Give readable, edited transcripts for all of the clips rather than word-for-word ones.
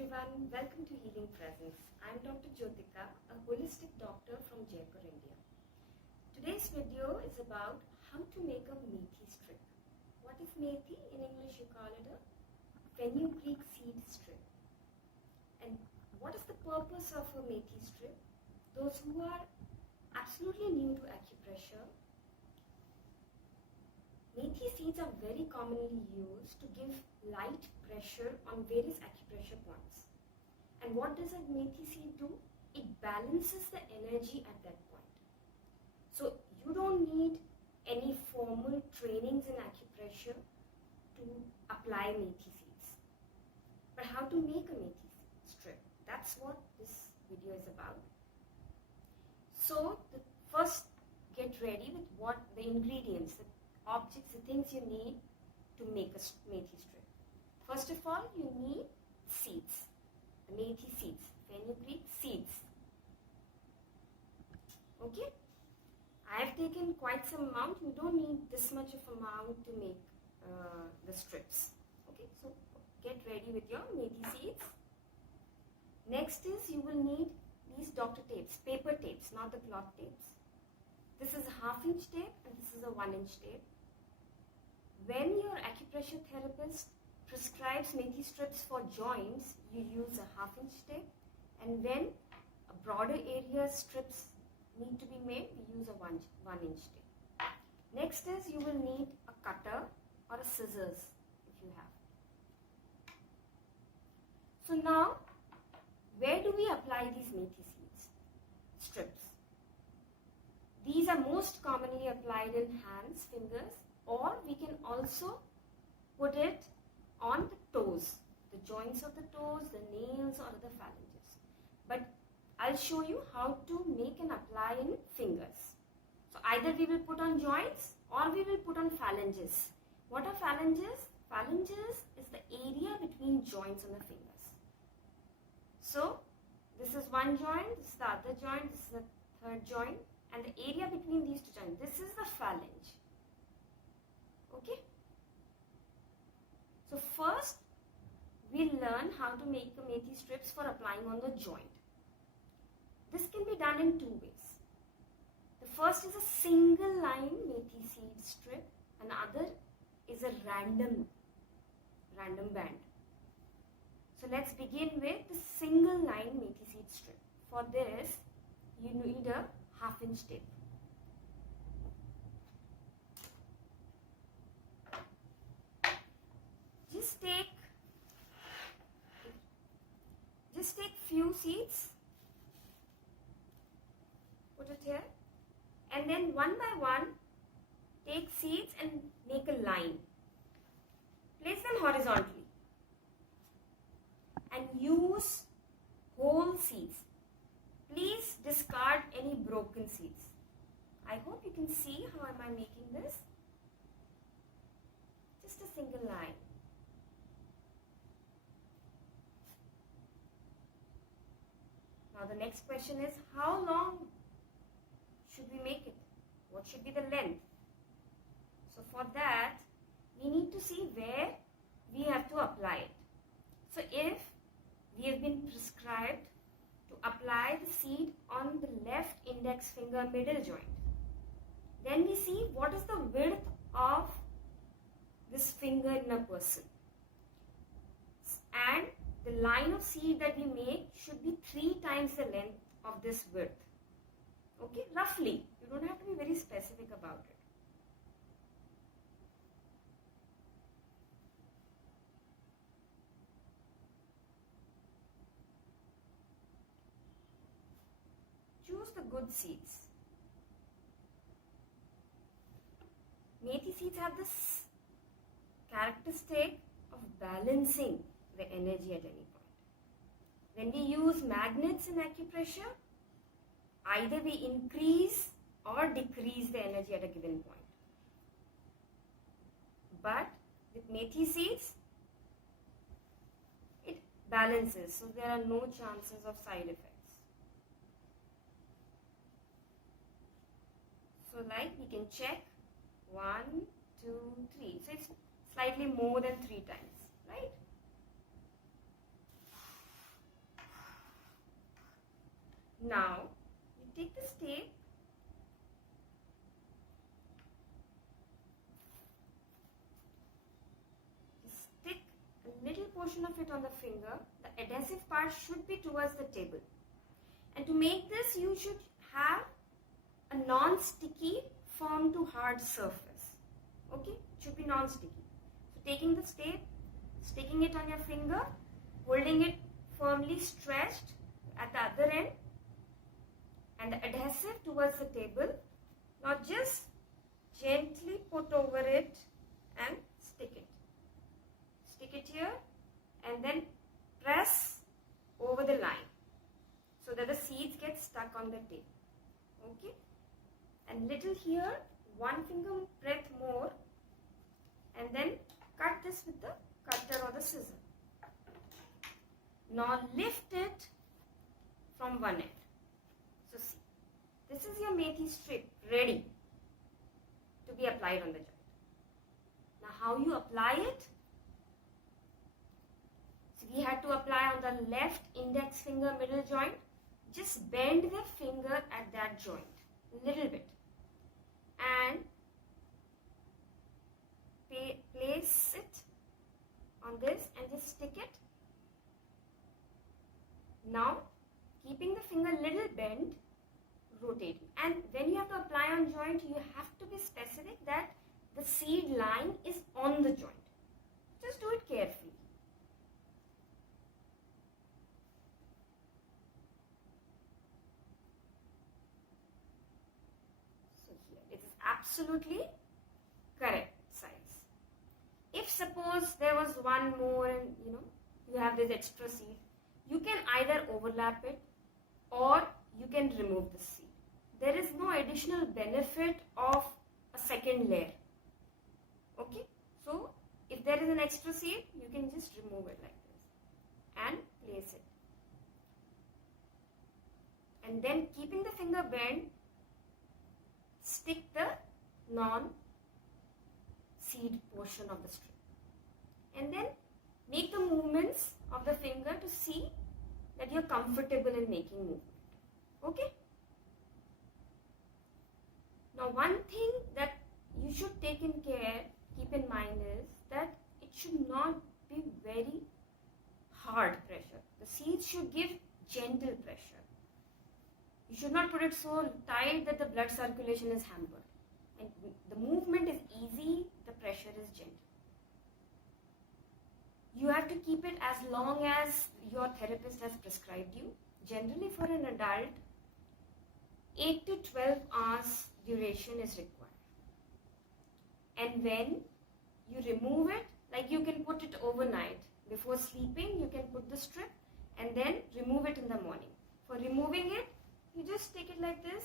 everyone, welcome to Healing Presence. I'm Dr. Jyotika, a holistic doctor from Jaipur, India. Today's video is about how to make a Methi strip. What is Methi? In English you call it a fenugreek seed strip. And what is the purpose of a Methi strip? Those who are absolutely new to acupressure, Methi seeds are very commonly used to give light pressure on various acupressure points. And what does a Methi seed do? It balances the energy at that point. So you don't need any formal trainings in acupressure to apply Methi seeds. But how to make a Methi strip? That's what this video is about. So first get ready with what the ingredients, the objects, the things you need to make a Methi strip. First of all, you need seeds, the Methi seeds, fenugreek seeds. Okay, I have taken quite some amount. You don't need this much of amount to make the strips. Okay, so get ready with your Methi seeds. Next is you will need these doctor tapes, paper tapes, not the cloth tapes. This is a 1/2 inch tape and this is a 1 inch tape. When your acupressure therapist prescribes Methi strips for joints, you use a 1/2 inch tape, and when a broader area strips need to be made, we use a 1 inch tape. Next is you will need a cutter or a scissors if you have. So now, where do we apply these Methi seeds, strips? These are most commonly applied in hands, fingers, or we can also put it on the toes, the joints of the toes, the nails or the phalanges. But I'll show you how to make and apply in fingers. So either we will put on joints or we will put on phalanges. What are phalanges? Phalanges is the area between joints on the fingers. So this is one joint, this is the other joint, this is the third joint, and the area between these two joints, this is the phalange. Okay. So first we'll learn how to make the Methi strips for applying on the joint. This can be done in two ways. The first is a single line Methi seed strip, and other is a random band. So let's begin with the single line Methi seed strip. For this you need a 1/2 inch tape. Just take few seeds, put it here, and then one by one take seeds and make a line. Place them horizontally and use whole seeds. Please discard any broken seeds. I hope you can see how am I making this. Just a single line. Now the next question is, how long should we make it? What should be the length? So for that, we need to see where we have to apply it. So if we have been prescribed to apply the seed on the left index finger middle joint, then we see what is the width of this finger in a person. And the line of seed that we make should be 3 times the length of this width. Okay, roughly. You don't have to be very specific about it. Choose the good seeds. Methi seeds have this characteristic of balancing the energy at any point. When we use magnets in acupressure, either we increase or decrease the energy at a given point. But with Methi seeds, it balances, so there are no chances of side effects. So like we can check 1, 2, 3. So it's slightly more than 3 times, right? Now you take this tape, stick a little portion of it on the finger. The adhesive part should be towards the table. And to make this, you should have a non-sticky, firm to hard surface. Okay, it should be non-sticky. So taking this tape, sticking it on your finger, holding it firmly stretched at the other end, and the adhesive towards the table. Now just gently put over it and stick it. Stick it here and then press over the line so that the seeds get stuck on the tape. Okay, and little here, one finger breadth more, and then cut this with the cutter or the scissor. Now lift it from one end. So see, this is your methi strip ready to be applied on the joint. Now how you apply it? So we had to apply on the left index finger middle joint. Just bend the finger at that joint a little bit and place it on this and just stick it. Now keeping the finger little bent, rotate. And when you have to apply on joint, you have to be specific that the seed line is on the joint. Just do it carefully. So here it is absolutely correct size. If suppose there was one more and you have this extra seed, you can either overlap it or you can remove the seed. There is no additional benefit of a second layer. Okay, so if there is an extra seed, you can just remove it like this and place it. And then keeping the finger bent, stick the non-seed portion of the strip. And then make the movements of the finger to see that you're comfortable in making movement. Okay? Now one thing that you should keep in mind is that it should not be very hard pressure. The seeds should give gentle pressure. You should not put it so tight that the blood circulation is hampered. And the movement is easy, the pressure is gentle. You have to keep it as long as your therapist has prescribed you. Generally for an adult, 8 to 12 hours duration is required. And when you remove it, like you can put it overnight. Before sleeping, you can put the strip and then remove it in the morning. For removing it, you just take it like this,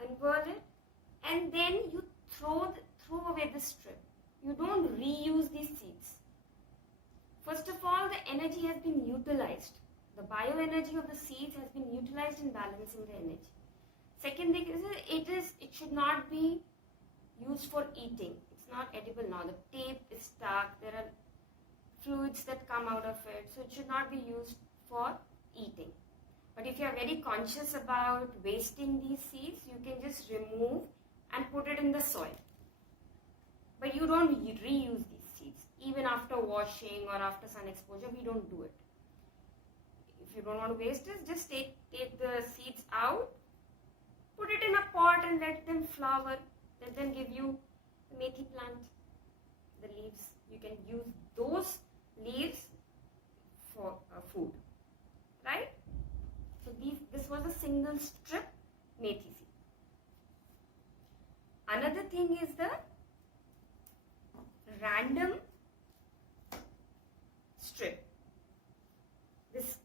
unfurl it, and then you throw away the strip. You don't reuse these seeds. First of all, the energy has been utilized. The bioenergy of the seeds has been utilized in balancing the energy. Second thing is it should not be used for eating. It's not edible now. The tape is stuck. There are fluids that come out of it. So it should not be used for eating. But if you are very conscious about wasting these seeds, you can just remove and put it in the soil. But you don't reuse these seeds. Even after washing or after sun exposure, we don't do it. If you don't want to waste it, just take the seeds out, put it in a pot and let them flower. Let them give you the methi plant, the leaves. You can use those leaves for food, right? So this was a single strip methi seed. Another thing is the random strip.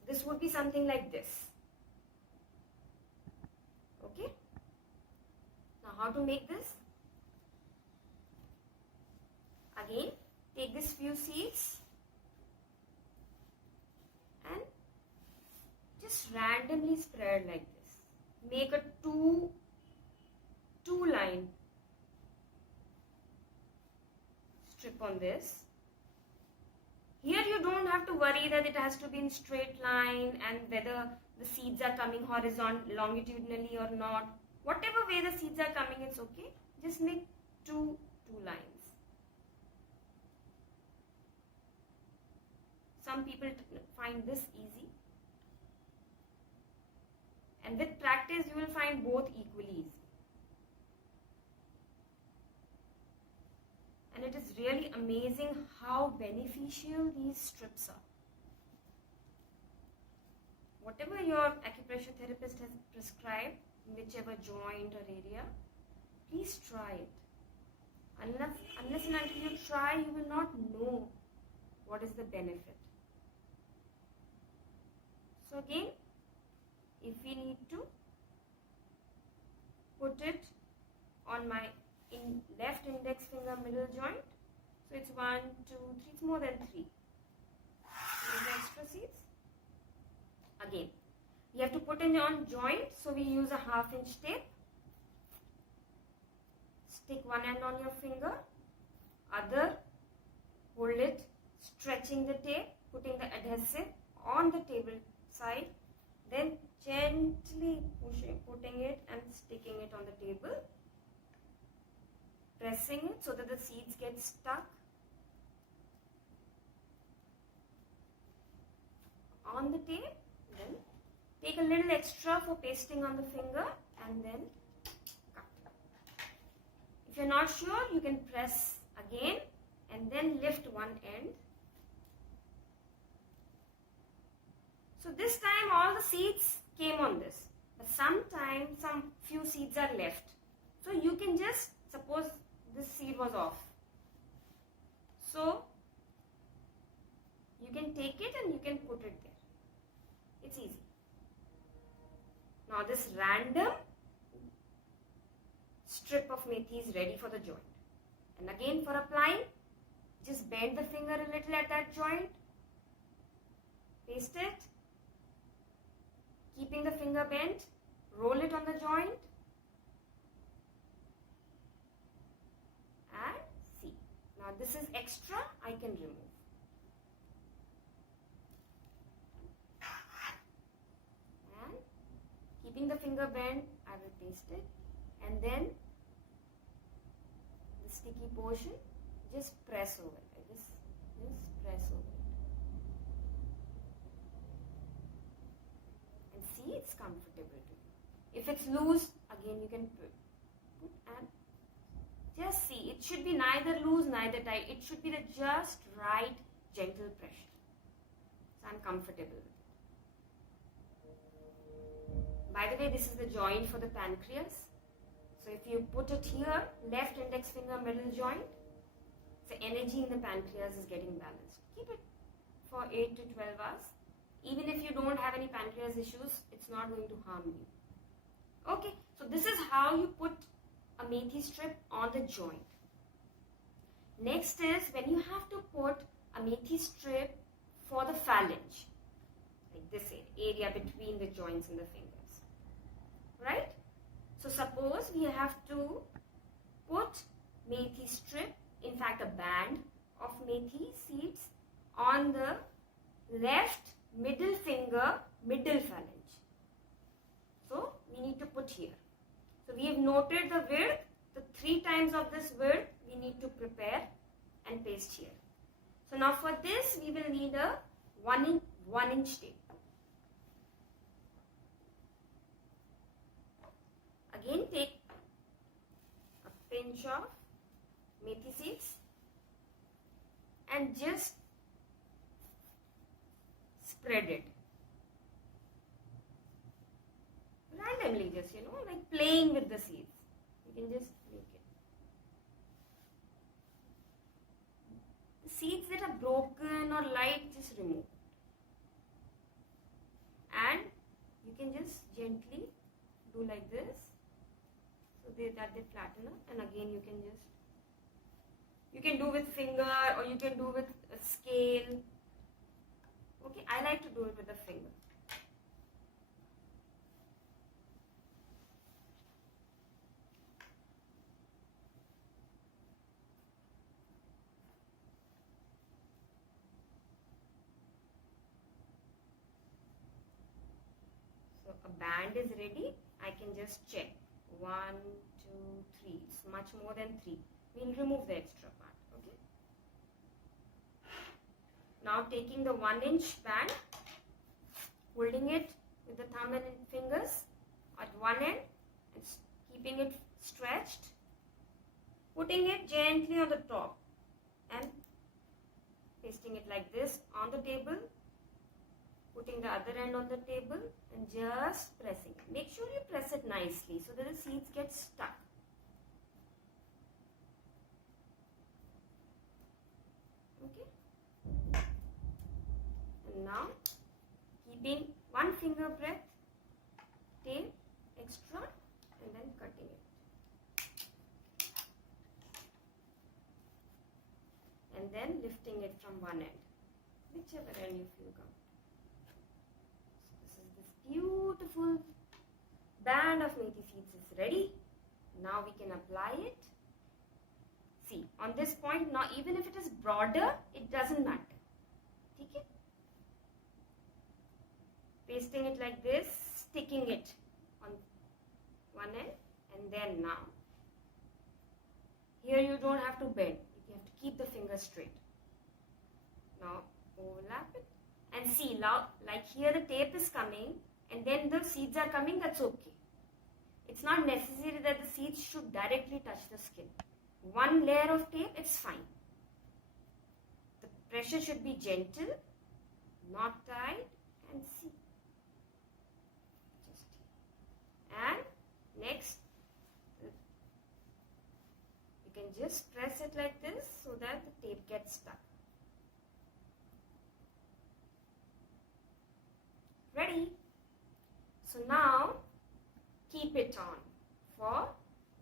This would be something like this. Okay. Now how to make this? Again, take these few seeds and just randomly spread like this. Make a two line strip on this. Here you don't have to worry that it has to be in straight line and whether the seeds are coming horizontal, longitudinally or not. Whatever way the seeds are coming, it's okay. Just make two lines. Some people find this easy. And with practice, you will find both equally easy. And it is really amazing how beneficial these strips are. Whatever your acupressure therapist has prescribed, whichever joint or area, please try it. Unless and until you try, you will not know what is the benefit. So again, if we need to put it on my left index finger middle joint, so it's 1, 2, 3, it's more than 3. Here's the extra seeds. Again, we have to put it on joint, so we use a 1/2 inch tape. Stick one end on your finger, other, hold it, stretching the tape, putting the adhesive on the table side, then gently putting it and sticking it on the table, pressing it so that the seeds get stuck on the tape. Then take a little extra for pasting on the finger and then cut. If you're not sure, you can press again and then lift one end. So this time all the seeds came on this, but sometimes some few seeds are left. So you can just, suppose this seed was off, so you can take it and you can put it there. It's easy. Now this random strip of methi is ready for the joint. And again, for applying, just bend the finger a little at that joint, paste it, keeping the finger bent, roll it on the joint and see. Now this is extra, I can remove. And keeping the finger bent, I will paste it, and then the sticky portion, just press over it like this. Just press over it. And see, it's comfortable to you. If it's loose, again you can put and just see. It should be neither loose, neither tight. It should be the just right, gentle pressure. So I'm comfortable with it. By the way, this is the joint for the pancreas. So if you put it here, left index finger, middle joint, the energy in the pancreas is getting balanced. Keep it for 8 to 12 hours. Even if you don't have any pancreas issues, it's not going to harm you. Okay, so this is how you put a methi strip on the joint. Next is when you have to put a methi strip for the phalange, like this area between the joints and the fingers, right? So suppose we have to put methi strip, in fact a band of methi seeds on the left middle finger, middle phalange. So we need to put here. So we have noted the width, the 3 times of this width we need to prepare and paste here. So now for this we will need a 1 inch tape. Again, take a pinch of methi seeds and just spread it randomly, just like playing with the seeds. You can just make it. The seeds that are broken or light, just remove. And you can just gently do like this, so that they flatten up, and again you can do with finger or you can do with a scale. Okay, I like to do it with a finger. a band is ready, I can just check. 1, 2, 3. It's much more than 3. We'll remove the extra part. Okay. Now taking the 1-inch band, holding it with the thumb and fingers at one end and keeping it stretched, putting it gently on the top and pasting it like this on the table, putting the other end on the table and just pressing it. Make sure you press it nicely so that the seeds get stuck. Okay. And now keeping one finger breadth tape extra and then cutting it. And then lifting it from one end, whichever end you feel comfortable. So this beautiful band of methi seeds is ready. Now we can apply it. See, on this point, now even if it is broader, it doesn't matter. Okay? Pasting it like this, sticking it on one end, and then now. Here you don't have to bend. You have to keep the finger straight. Now overlap it and see now, like here the tape is coming and then the seeds are coming, that's okay. It's not necessary that the seeds should directly touch the skin. One layer of tape, it's fine. The pressure should be gentle, not tight, and see. And next, you can just press it like this so that the tape gets stuck. Ready? So now keep it on for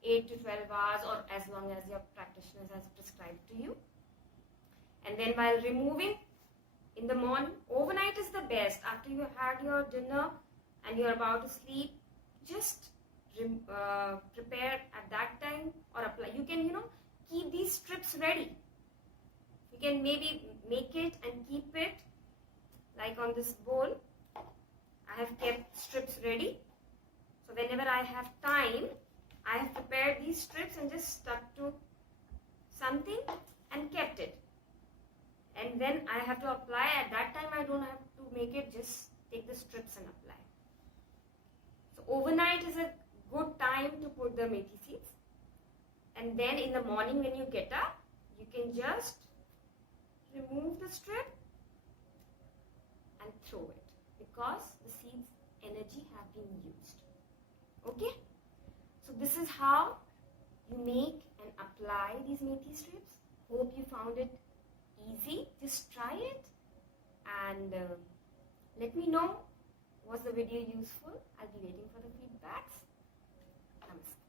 8 to 12 hours or as long as your practitioner has prescribed to you. And then while removing in the morning, overnight is the best. After you had your dinner and you're about to sleep, just prepare at that time or apply. You can, keep these strips ready. You can maybe make it and keep it like on this bowl. I have kept strips ready. So whenever I have time, I have prepared these strips and just stuck to something and kept it. And then I have to apply. At that time, I don't have to make it, just take the strips and apply. So overnight is a good time to put the methi seeds. And then in the morning when you get up, you can just remove the strip and throw it because the seeds' energy have been used. Okay? So this is how you make and apply these methi strips. Hope you found it easy. Just try it and let me know, was the video useful? I'll be waiting for the feedbacks. Namaste.